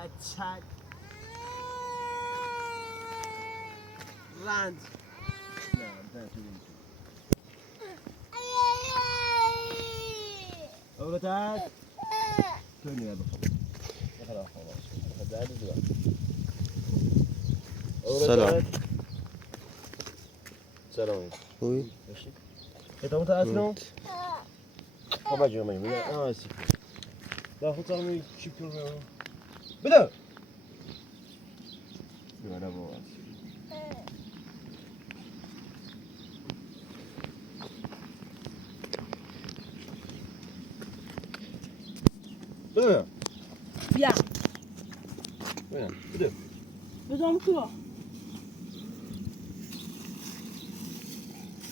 بچک رند نه تو نمیتونی اولتت تو نیه بخواب بخواب بخواب سلام سلام خوبی؟ ماشي انت متأسلم؟ بابا جمعي اه اسف لا خد طعمي شكرا بدا لا بابا بدا بیا بدا بدم تو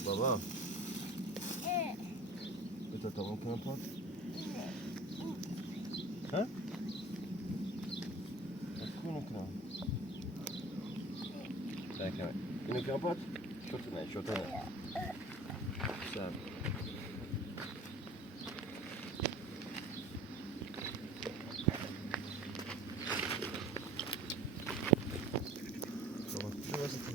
بابا بتا تمام کنم پاک ها؟ اكون كلام لا كمان إنه كمان بات شوتنا سام شو واسطة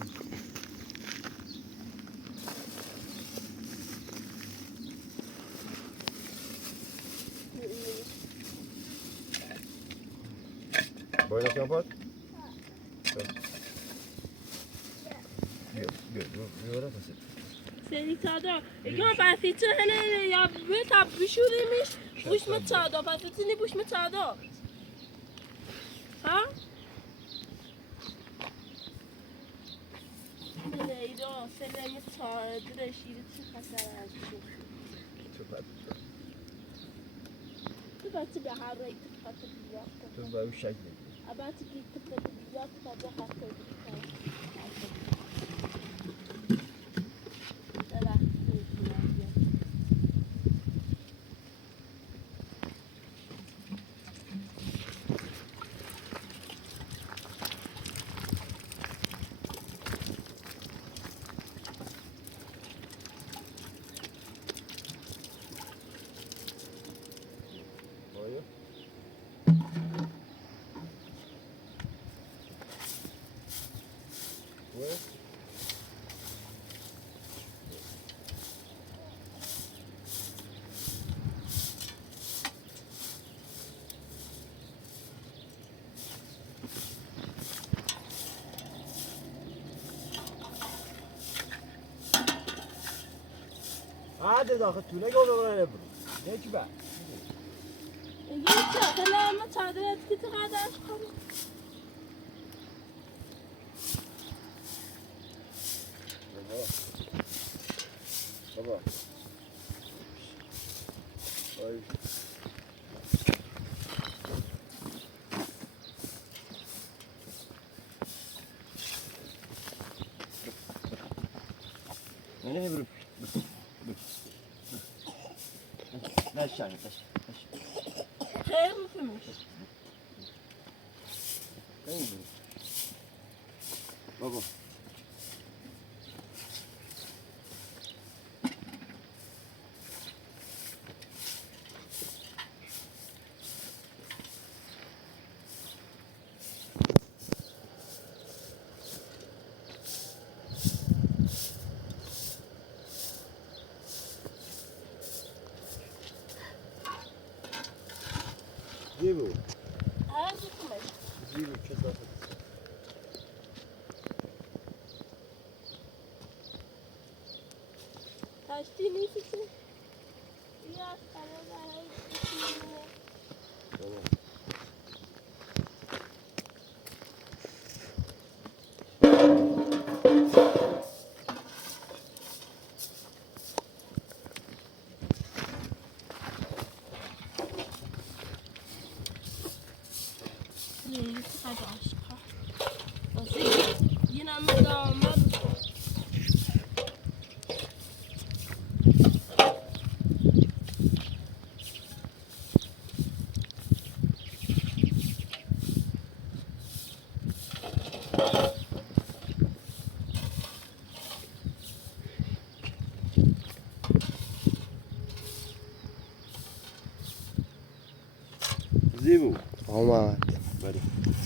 باينة كمان بات يورا فسد سری تادا اگه پسی چه هنه یا به تب بشوریمش بوش متادا پسی تینی بوش متادا ها؟ نه ایدا سلمی تادا شیری چه خسر از تو بچه به هر رای تو خاطر بیاد تو با اون شکلی ابا تو کی تو خاطر بیاد تو با خاطر عادي داخل تونه قولوا ولا نبرو ليش بقى يجي تلا ما تعدل تتغادى أشخاص بابا أي أنا نبرو لا الشعر خير مفهمش بابا جيبوا هذا مفهمش جيبوا بشدة هاشتيني فكرة يا سلام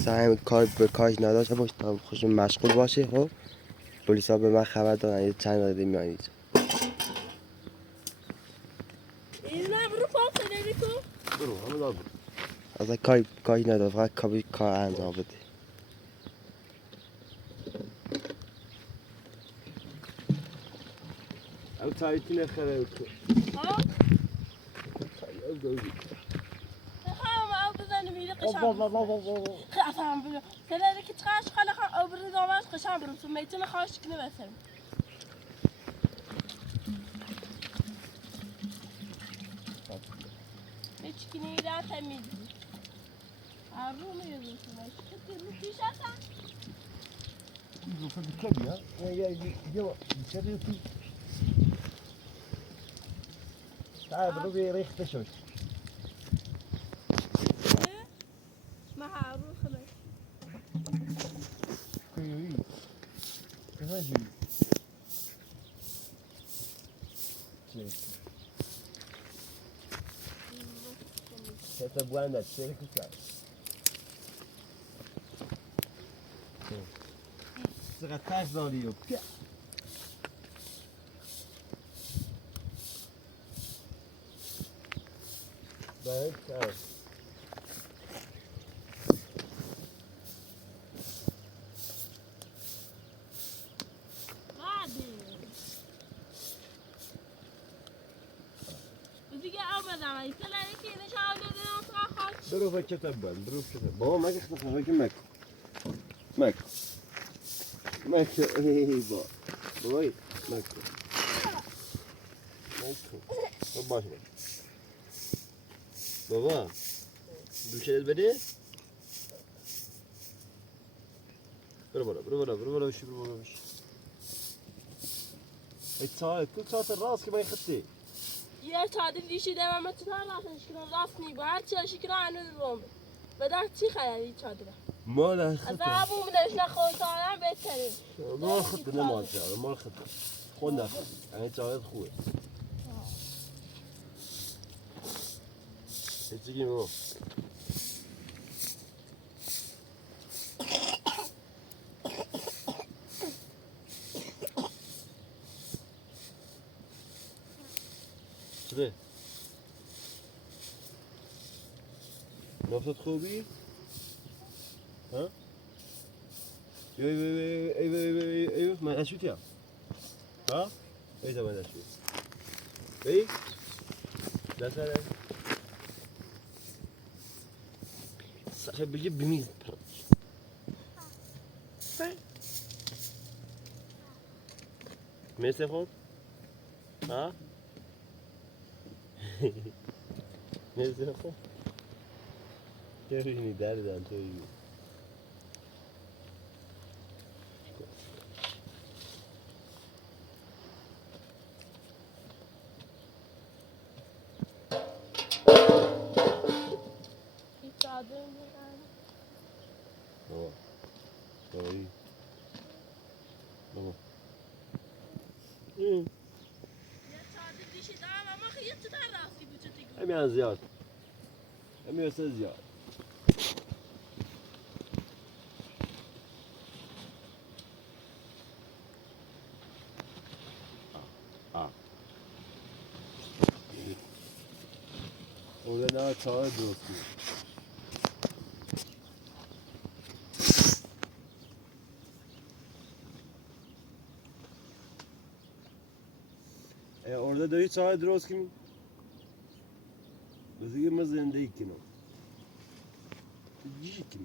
مثلا همین کار به کارش نداشته باشه تا خوش مشغول باشه. خب پلیس ها به من خبر دادن یه چند دقیقه میان اینجا. اینم رو پاس نمی تو برو همه دار برو. اصلا کاری نداره فقط کار انجام بده. او تاییتی نخره ها او دوزی خواهم او بزنی میره قشم بابا خواهم بزنی سلاله که تخش خاله خواهم او برد آمش قشم برم تو میتون خواهش کنه بسرم هیچ کنی را تمیدی عرو میدونی تو میشه که تیمی پیش هستن زوفه بکبی ها یا بچه تو تعال برو بی ریخته شد ما عرو خلاص کویوی کفا جوی Senta buona, c'è che sarà tasse dans l'île. Ben, ciao. دیگه آمدم این سلاله که اینش آوله دارم تو خواهد برو فكتب بان برو فكتب بابا ما يخطف فيك ماك ماك ماك اي با بابا ماك ماك باش بابا دوشه بده برو وش برو وش اتصال كل صوت الراس كما يخطي یه تعدیل دیشی دارم من چطور لاتش کنم راست نی با هر چی هاشی کنم هنوز روم به در چی خیلی چادره ما لا از خطي ابو مدرش نخور سالم بهتره ما خطي ما تعال ما خطي خدنا يعني تعال خوي تيجي مو شده نفسك خوبي ها ايوه ما اشوت يا ها ايوه ما اشوت اي لا سلام صاحب بجيب بميز ميسي خود ها ميسي خود كيفني داري انت این چادر میگن بابا بابا بابا یه چادر دیشی دارم اما خیلی چطور راستی بچه تیگو همین از زیاد همین از زیاد orada ne çağır dostum. Orada dayı çağır dostum. Bizi mi zinde ikino. Cicik mi?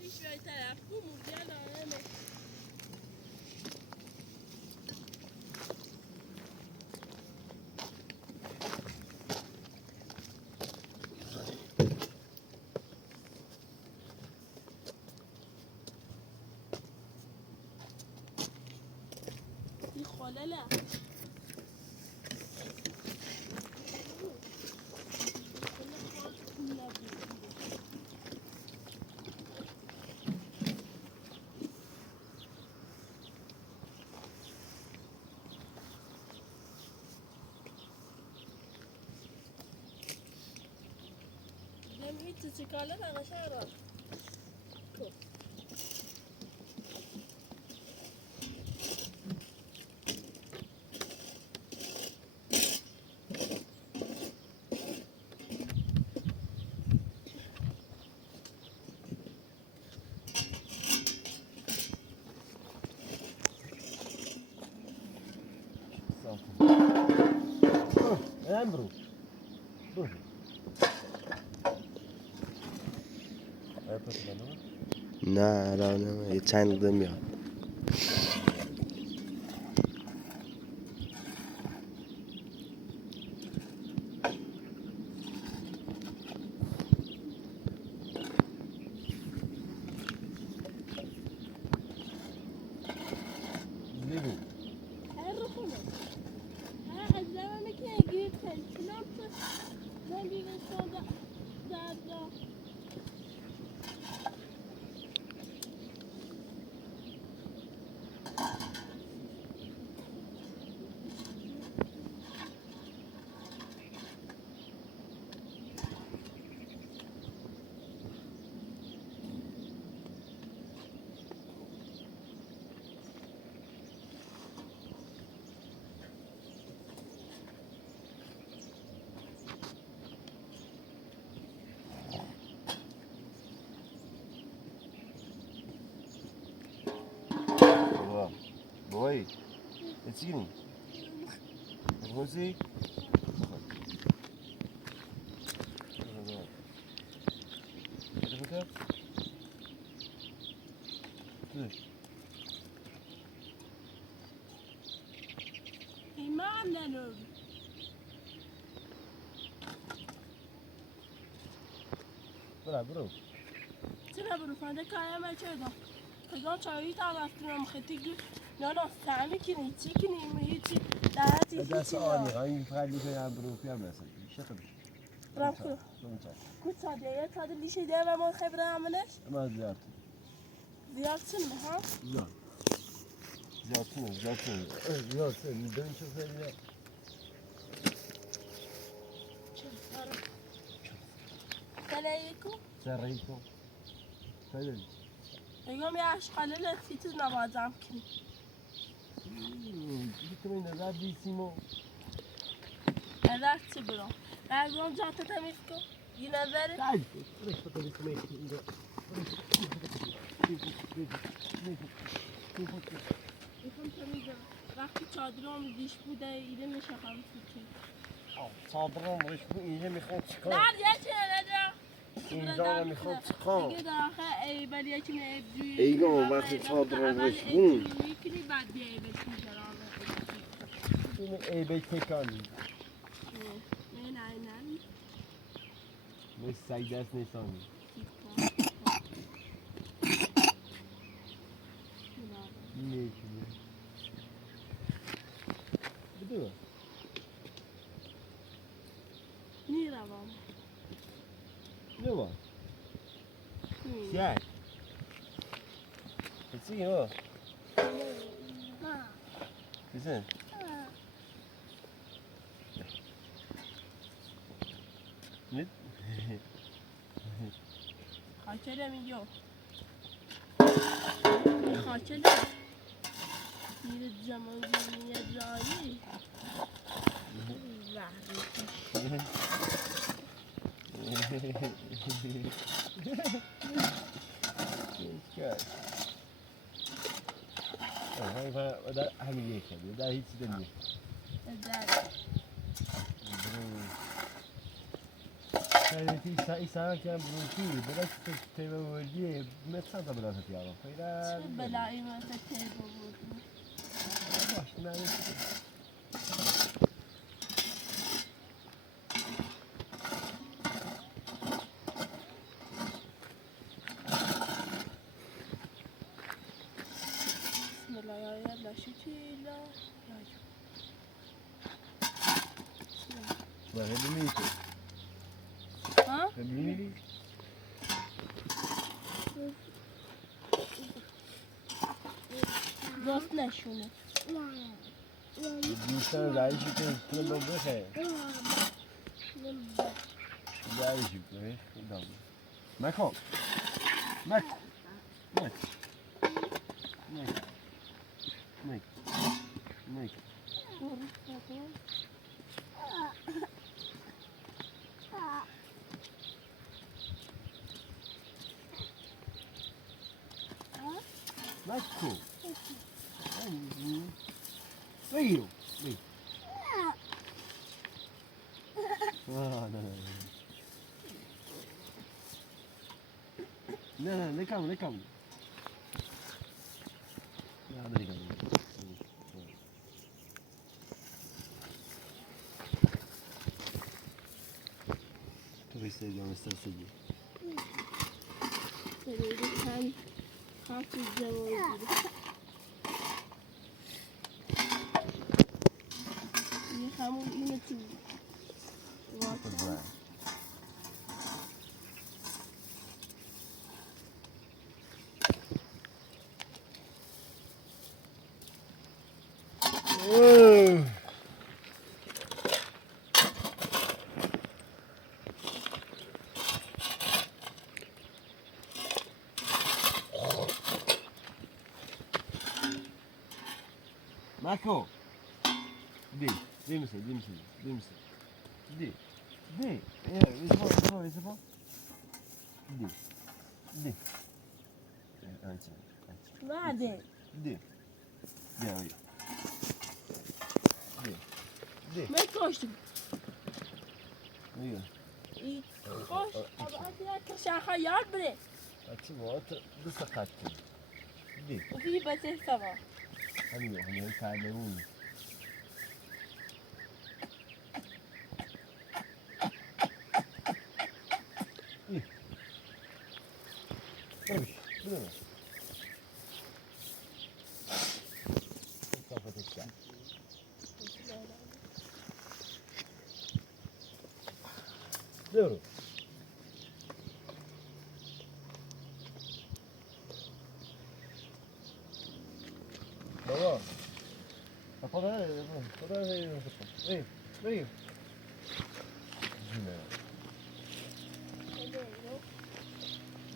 پیش به طرف کو موزیل آنمه این خلاله همین چیکاله نقشه را برو برو نه الان نمیاد. یه چند دقیقه میاد. لیبو هر رو کنم هر از زمانی که گیر کنم زنگی بشتم در جا بابا بابایی چی کنی؟ بخوزی؟ ایمان ننو برو چرا برو فنده کایم چرا کجا چایی تا رفتم خطی نه سامی کنی چی کنی هیچی دهاتی دست آنی این فقط لیبه هم برو پیام نسید شکل برام کو کجا دیگه تا لیشه دیگه و ما خبره همونش ما زیاد زیادتون ها زیادتون میدونی چه خیلی سرعیکو خیلی میگم یه اشغاله لطفیت نوازم کنی بیتم این نظر بیسیمو نظر چی برام برگام جاتا تمیز کن یه نظره تعال برش بطل بیتم اینجا میخوام تمیزه وقتی چادرام ریش بوده ایده میشه خواهم سوچی صادرام ریش بود اینجا میخواد چیکار نه یه چه نده اینجا میخواد چیکار دیگه داخل ای ولی یکی نه دوی ایگو وقتی صادرام ریش بود میکنی بعد بیا ای بس میذارم این ای بی تکانی نه مثل سگ دست نیستانی نه چیه بدو میروم نه با شک چی ها چیزه نه خاچره میگو خاچره میره زمان میاد رایی در همین یکه در هیچ چیزی نیست این سرک هم بروکی بلاش تیمه وردیه مثلا تا بلاش تیارم چه بلایی مثل تیبه بود باش نمیشه بسم الله یا الله شکیلا و هلی میشه ها؟ هلی میری؟ راست نشونه دوستان رایشی که کنم بخیر دعویشی کنی خودم مکو مک مک مک مک مک مکو بگیرو بگیر نه نکم نکم نه نکم تو بیسته جام استرسیدی Sen kalkıp cevap همون اینو تو مکو دی misin دی misin دی misin دی ایسفا دی بعده دی من کاشتم میگه ای خوش ابعاد کشان خیار بره اتی وقت دست قطع دی وفي بس سوا همین تعلمون برو برو بابا خدا بریم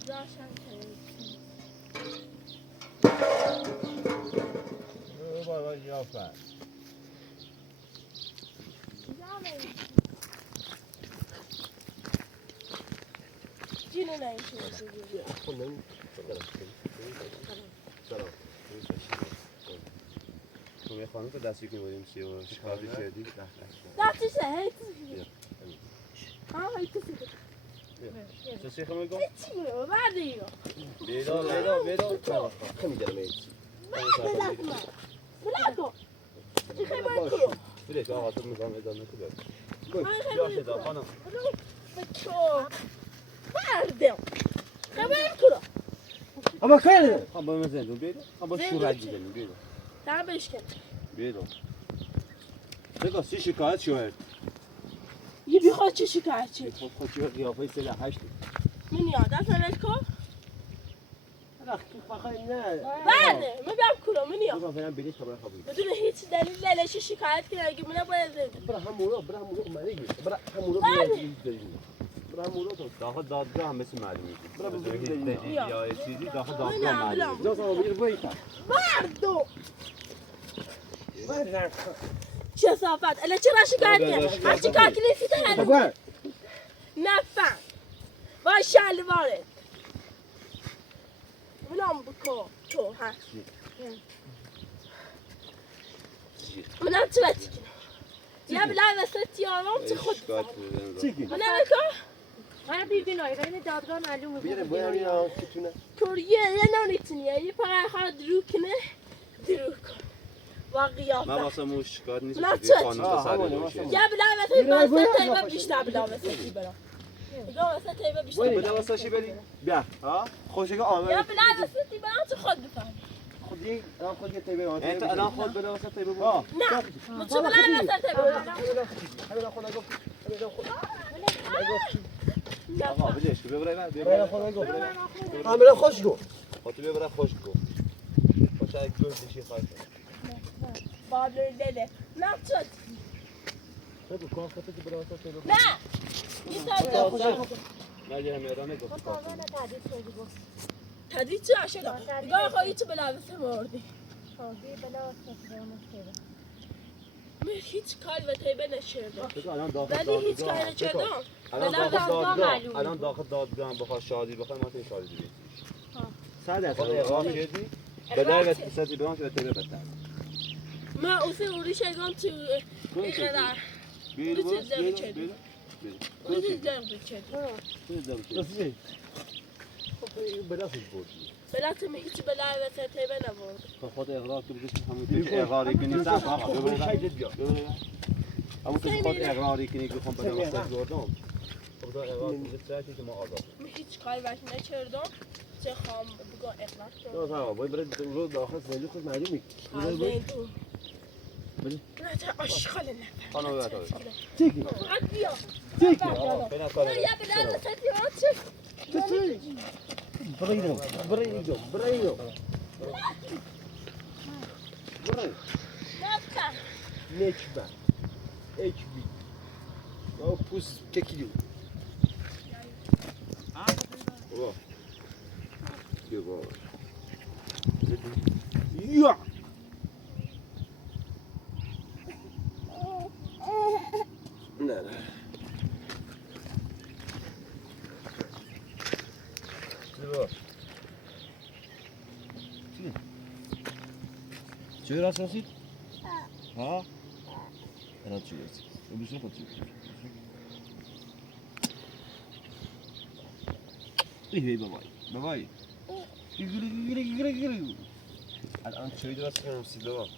داشتن بابا یافت جینو نایشون تو خانم تو دستی که بودیم چی و شکایتی کردی؟ دستشه هیچ هیچ تو چی خواهم بگم؟ چی رو بعدی رو بیدا خمی دارم ایچی بلاکو چی خیلی باید کرو بلیک آقا تو میگم ادامه تو بگم جاش ادامه خانم بچو بردم خیلی باید کرو اما کنه خب با مزندون بیدا با شورت دیدنیم بیدا تا بشکن بیدا بگو سی شکایت شوهر یه بیخواد چه شکایت چی خود چی قیافه سه هشت من یادم فرد کن بخیر نه بله من بیام کرو من یاد بگم فرم بلیش خبر خوابید بدون هیچ دلیل دلش شکایت کنه اگه منو باید زنده برا همورا مریگی برا همورا برا همورا تو داخل دادگاه هم مثل معلومی برا بزرگی یا چیزی داخل دادگاه معلومی جا سامو بیر بایی کن مردو چه صافت الا چرا شکایت کنه هرچی کار کنی فیته هنو نفهم وای شلواره منم بکن تو ها منم چه باید کنم یا بلا وسط یارم چه خود چیکی منم بکن من بیبی نایرین دادگاه معلومه بیره باید یا کتونه کوریه یه نانیتونیه یه فقط خواهد درو کنه درو کن و من قیافه واسه موش شکایت نیست نه که چه؟ خانم تصدی باشه یا بلا وسط تایبه بیشتر بلا وسطی برام یا وسط تایبه بیشتر بده بلا واسه چی بری بیا ها خوشگاه آمد یا بلا وسطی برام چه خود بفهم خودی الان خود یه تیبه آمد انت الان خود بده واسه تیبه بود نه من چه بلا وسط تایبه همین خود نگفت همین خود یا آقا بدش ببره خود نگفت همین خوش گو خود ببره خوش گفت خوش اگه گفت چی خواهد بابلو لیله نه چه بگو کارخته که برای اساس نه این تازه مگه همیدانه گفت تازه تعدیل شدی گفت تدریج چه شده نگاه خواهی چه بلعبسه مردی تازه بلا استفاده مشکله من هیچ کاری به تیبه نشردم بگو الان داخل ولی هیچ کاری نکردم الان داخل دادگاه بخواد شادی بخواد ما این شادی دیگه 100% اقرار کردی بدای به ساعتی بیان که تیبه بده من اوسی اوری شگان تو اقرار بیر اوری باش چیز دارم چه اوری چیز دارم چه بلاش بودی بلعت من هیچ بلعبسه تیبه نبود خود اقرار که بگیش همون که اقراری کنی سر آقا همون که خود اقراری کنی که خون بدم وقت جوردم خود اقرار کنی سرچی که ما آزاد من هیچ کاری باش نکردم چه خواهم بگو اقرار نه کردم آقا باید برد رو داخل زندگی خود معلوم می بله نه تا آشغال نه خانم بیا تیکی بیا تیکی آقا فعلا کار یا بلعبسه تیبه چه برایدم برایدم نفتن نکبه اکبی او پوست ککیدو بابا بیا بابا یا نه نه بابا چه راست هستید؟ ها؟ الان چی هستی؟ بسیار خود چی؟ ای بابای گیری الان چی درست کنم سیدا بابا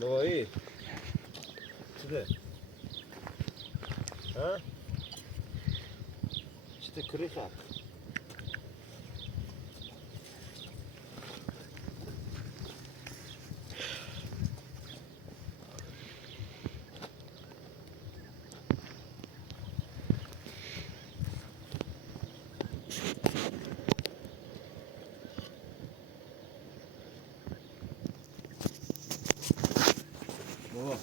بابایی چه ها؟ چه کری خواهد؟ بابا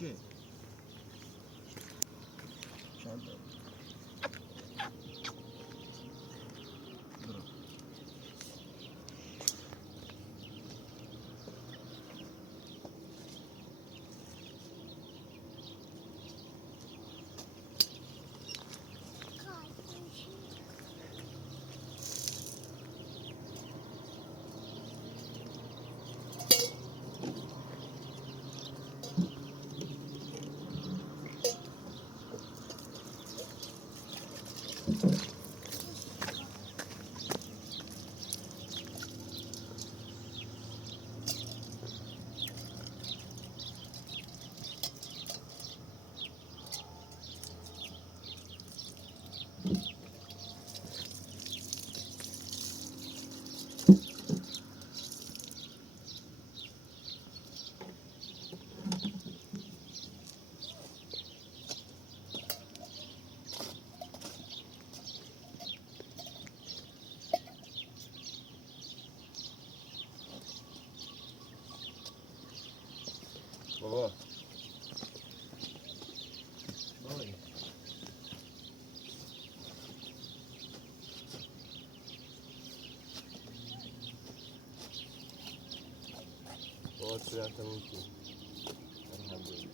چی؟ چند تا؟ برو. بابا بابایی بابا چی رفتمون که الحمدلله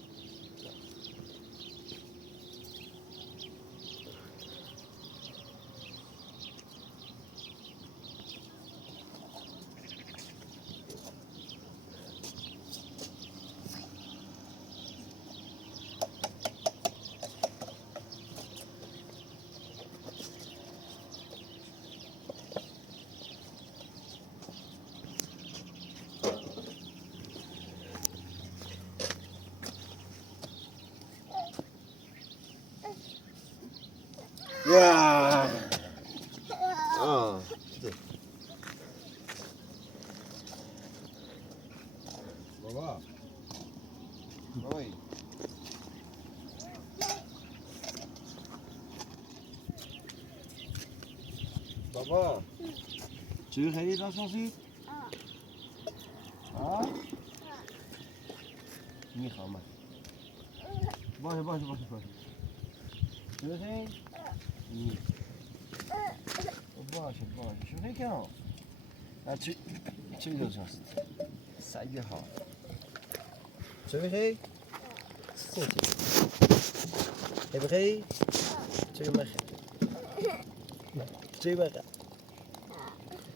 Yeah. بابا بابایی بابا چی خیلی نشناسی؟ ها؟ میخوام باشه چی خیلی؟ باشه شو خیلی کنم چی دوست هست؟ سگه ها چی بخی؟ چی بخی؟ چی بخی؟ چی بخی؟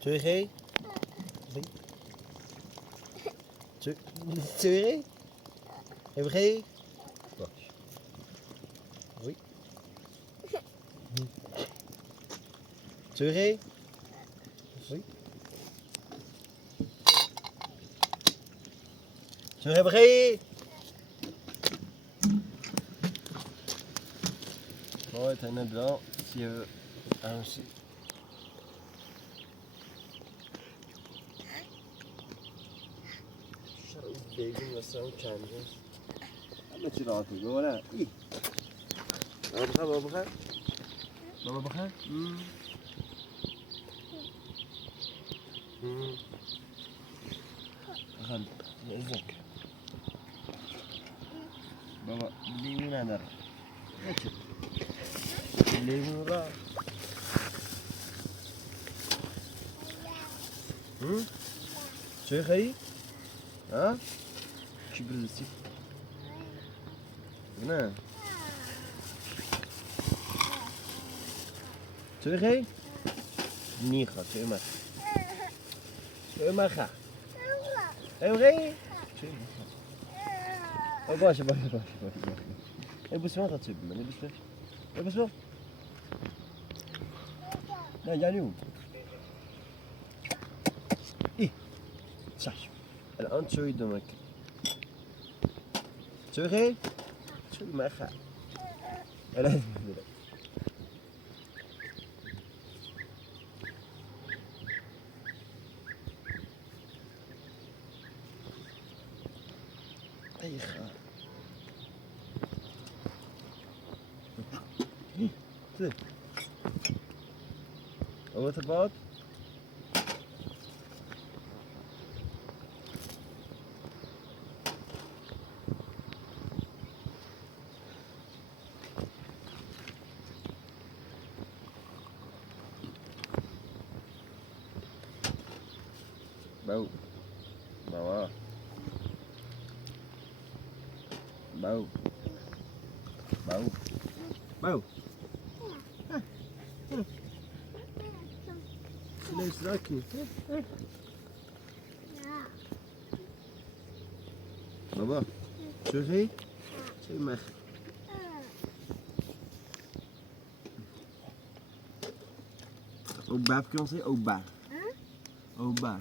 چی بخی؟ چی بخی؟ چی بخی؟ باش وی چی بخی؟ وی چی بخی؟ Mooi, het is wel. Zie je aanzien. Zo, bacon was zo'n chance. Met je raad niet, hoor. Baba gaan. Baba gaan. We gaan. Ja, is het. Baba, die naar daar. Weet je. Leven we zeg je? ها؟ شو قلتي؟ هنا تري نيخا تري ما تري ما خا تري باش بس ما تسيب مني بس لا جانيو إيه صح الآن تسوي دمك تسوي ما خا لا What about? Bau. Bawah. Bau. Bau. Bau. ليش راكي؟ بابا شو هي؟ شو مخ؟ Oba, porque eu não sei. Oba. Oba.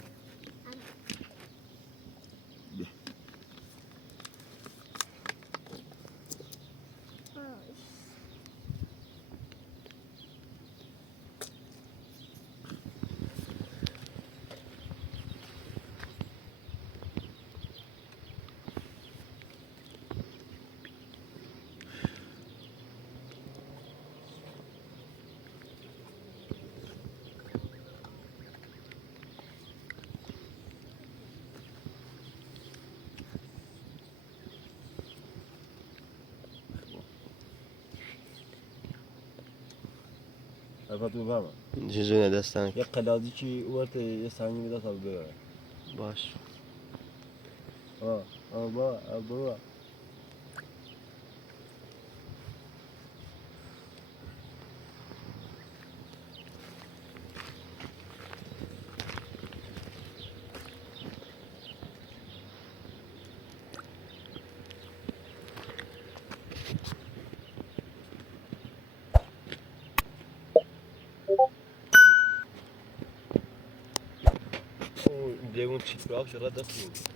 الفاتو بابا جزونه دستانك يا قدادي كي ورت يساني مدا صبر باش ابا جايبون تشيك براك شغله دخل